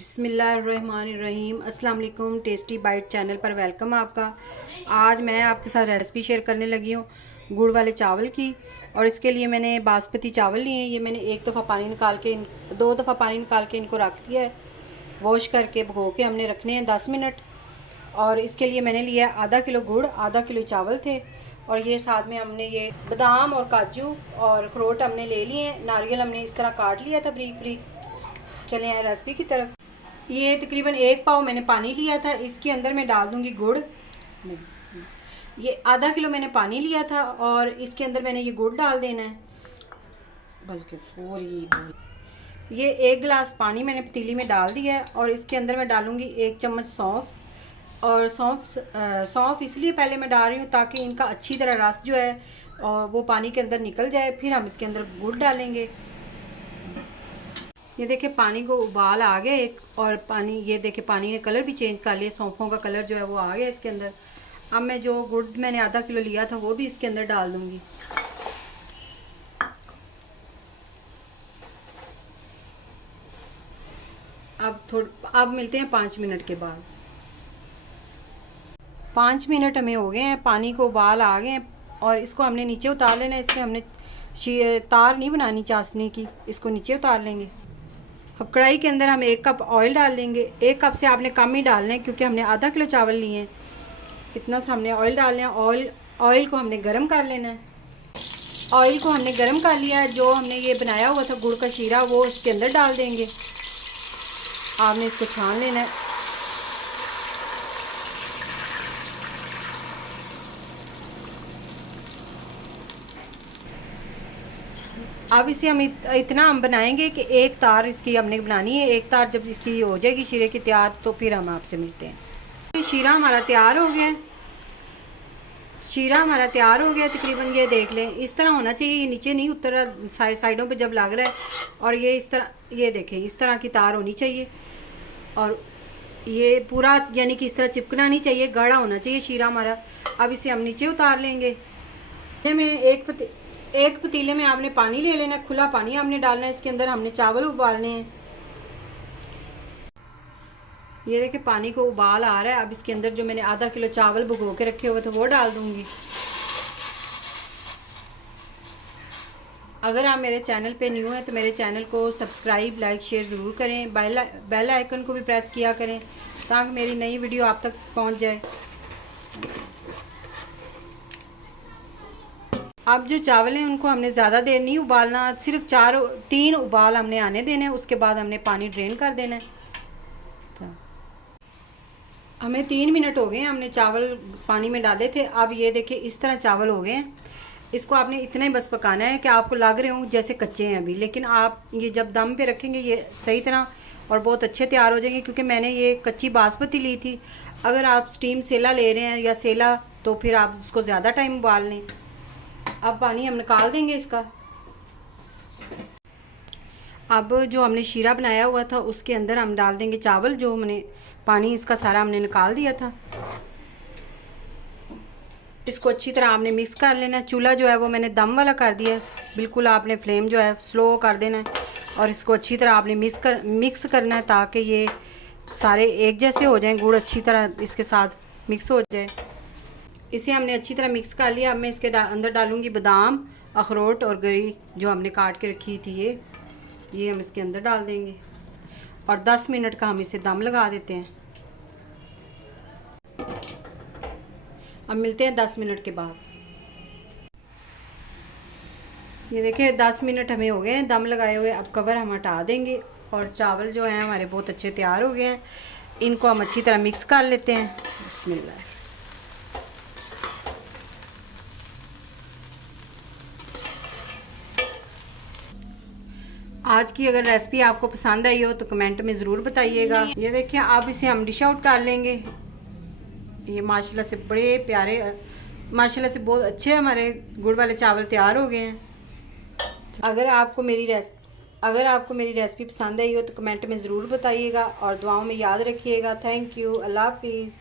बिस्मिल्लाहिर्रहमानिर्रहीम। अस्सलाम वालेकुम। टेस्टी बाइट चैनल पर वेलकम आपका। आज मैं आपके साथ रेसिपी शेयर करने लगी हूँ गुड़ वाले चावल की। और इसके लिए मैंने बासमती चावल लिए हैं। ये मैंने एक दफ़ा पानी निकाल के दो दफ़ा पानी निकाल के इनको रख दिया है। वॉश करके भिगो के हमने रखने हैं 10 मिनट। और इसके लिए मैंने लिया आधा किलो गुड़, आधा किलो चावल थे। और ये साथ में हमने ये बादाम और काजू और अखरोट हमने ले लिए हैं। नारियल हमने इस तरह काट लिया था बारीक बारीक। चले हैं रेसिपी की तरफ। ये तकरीबन 1 पाव मैंने पानी लिया था। इसके अंदर मैं डाल दूंगी गुड़। ये आधा किलो मैंने पानी लिया था और इसके अंदर मैंने ये गुड़ डाल देना है। बल्कि सॉरी, ये 1 गिलास पानी मैंने पतीली में डाल दिया है। और इसके अंदर मैं डालूंगी 1 चम्मच सौंफ। और सौंफ इसलिए पहले मैं डाल रही हूँ ताकि इनका अच्छी तरह रस जो है और वो पानी के अंदर निकल जाए। फिर हम इसके अंदर गुड़ डालेंगे। ये देखिए पानी को उबाल आ गया एक। और पानी, ये देखिए पानी ने कलर भी चेंज कर लिया। सौंफों का कलर जो है वो आ गया इसके अंदर। अब मैं जो गुड़ मैंने आधा किलो लिया था वो भी इसके अंदर डाल दूंगी। अब मिलते हैं 5 मिनट के बाद। 5 मिनट हमें हो गए हैं, पानी को उबाल आ गए हैं। और इसको हमने नीचे उतार लेना है। इसके हमने तार नहीं बनानी चाशनी की, इसको नीचे उतार लेंगे। अब कढ़ाई के अंदर हम 1 कप ऑयल डाल लेंगे। 1 कप से आपने कम ही डालना है क्योंकि हमने आधा किलो चावल लिए हैं। इतना सा हमने ऑयल डालना है। ऑयल को हमने गरम कर लेना है। ऑयल को हमने गरम कर लिया है। जो हमने ये बनाया हुआ था गुड़ का शीरा वो इसके अंदर डाल देंगे। आपने इसको छान लेना है। अब इसे हम इतना हम बनाएंगे कि एक तार इसकी हमने बनानी है। एक तार जब इसकी हो जाएगी शीरे की तैयार तो फिर हम आपसे मिलते हैं। शीरा हमारा तैयार हो गया है। शीरा हमारा तैयार हो गया तकरीबन। ये देख लें, इस तरह होना चाहिए। ये नीचे नहीं उतर रहा, साइडों पे जब लग रहा है। और ये इस तरह, ये देखें इस तरह की तार होनी चाहिए। और ये पूरा यानी कि इस तरह चिपकना नहीं चाहिए, गाढ़ा होना चाहिए शीरा हमारा। अब इसे हम नीचे उतार लेंगे। में एक पतीले में आपने पानी ले लेना, खुला पानी आपने डालना है। इसके अंदर हमने चावल उबालने हैं। ये देखिए पानी को उबाल आ रहा है। अब इसके अंदर जो मैंने आधा किलो चावल भिगो के रखे हुए थे वो डाल दूंगी। अगर आप मेरे चैनल पे न्यू हैं तो मेरे चैनल को सब्सक्राइब, लाइक, शेयर ज़रूर करें। बेल आइकन को भी प्रेस किया करें ताकि मेरी नई वीडियो आप तक पहुंच जाए। अब जो चावल हैं उनको हमने ज़्यादा देर नहीं उबालना, सिर्फ 3 उबाल हमने आने देने हैं। उसके बाद हमने पानी ड्रेन कर देना है। तो हमें 3 मिनट हो गए हैं, हमने चावल पानी में डाले थे। अब ये देखिए इस तरह चावल हो गए हैं। इसको आपने इतना ही बस पकाना है कि आपको लग रहे हों जैसे कच्चे हैं अभी, लेकिन आप ये जब दम पे रखेंगे ये सही तरह और बहुत अच्छे तैयार हो जाएंगे। क्योंकि मैंने ये कच्ची बासमती ली थी। अगर आप स्टीम सेला ले रहे हैं या सेला तो फिर आप इसको ज़्यादा टाइम उबाल लें। अब पानी हम निकाल देंगे इसका। अब जो हमने शीरा बनाया हुआ था उसके अंदर हम डाल देंगे चावल। जो हमने पानी इसका सारा हमने निकाल दिया था। इसको अच्छी तरह आपने मिक्स कर लेना है। चूल्हा जो है वो मैंने दम वाला कर दिया है। बिल्कुल आपने फ्लेम जो है स्लो कर देना है। और इसको अच्छी तरह आपने मिक्स करना है ताकि ये सारे एक जैसे हो जाएं, गुड़ अच्छी तरह इसके साथ मिक्स हो जाए। इसे हमने अच्छी तरह मिक्स कर लिया। अब मैं इसके अंदर डालूंगी बादाम, अखरोट और गरी जो हमने काट के रखी थी। ये हम इसके अंदर डाल देंगे। और 10 मिनट का हम इसे दम लगा देते हैं। अब मिलते हैं 10 मिनट के बाद। ये देखिए 10 मिनट हमें हो गए हैं दम लगाए हुए। अब कवर हम हटा देंगे। और चावल जो हैं हमारे बहुत अच्छे तैयार हो गए हैं। इनको हम अच्छी तरह मिक्स कर लेते हैं। बिस्मिल्लाह। आज की अगर रेसिपी आपको पसंद आई हो तो कमेंट में ज़रूर बताइएगा। ये देखिए अब इसे हम डिश आउट कर लेंगे। ये माशाल्लाह से बड़े प्यारे, माशाल्लाह से बहुत अच्छे हमारे गुड़ वाले चावल तैयार हो गए हैं। अगर आपको मेरी रेसिपी पसंद आई हो तो कमेंट में ज़रूर बताइएगा और दुआओं में याद रखिएगा। Thank you. अल्लाह हाफिज़।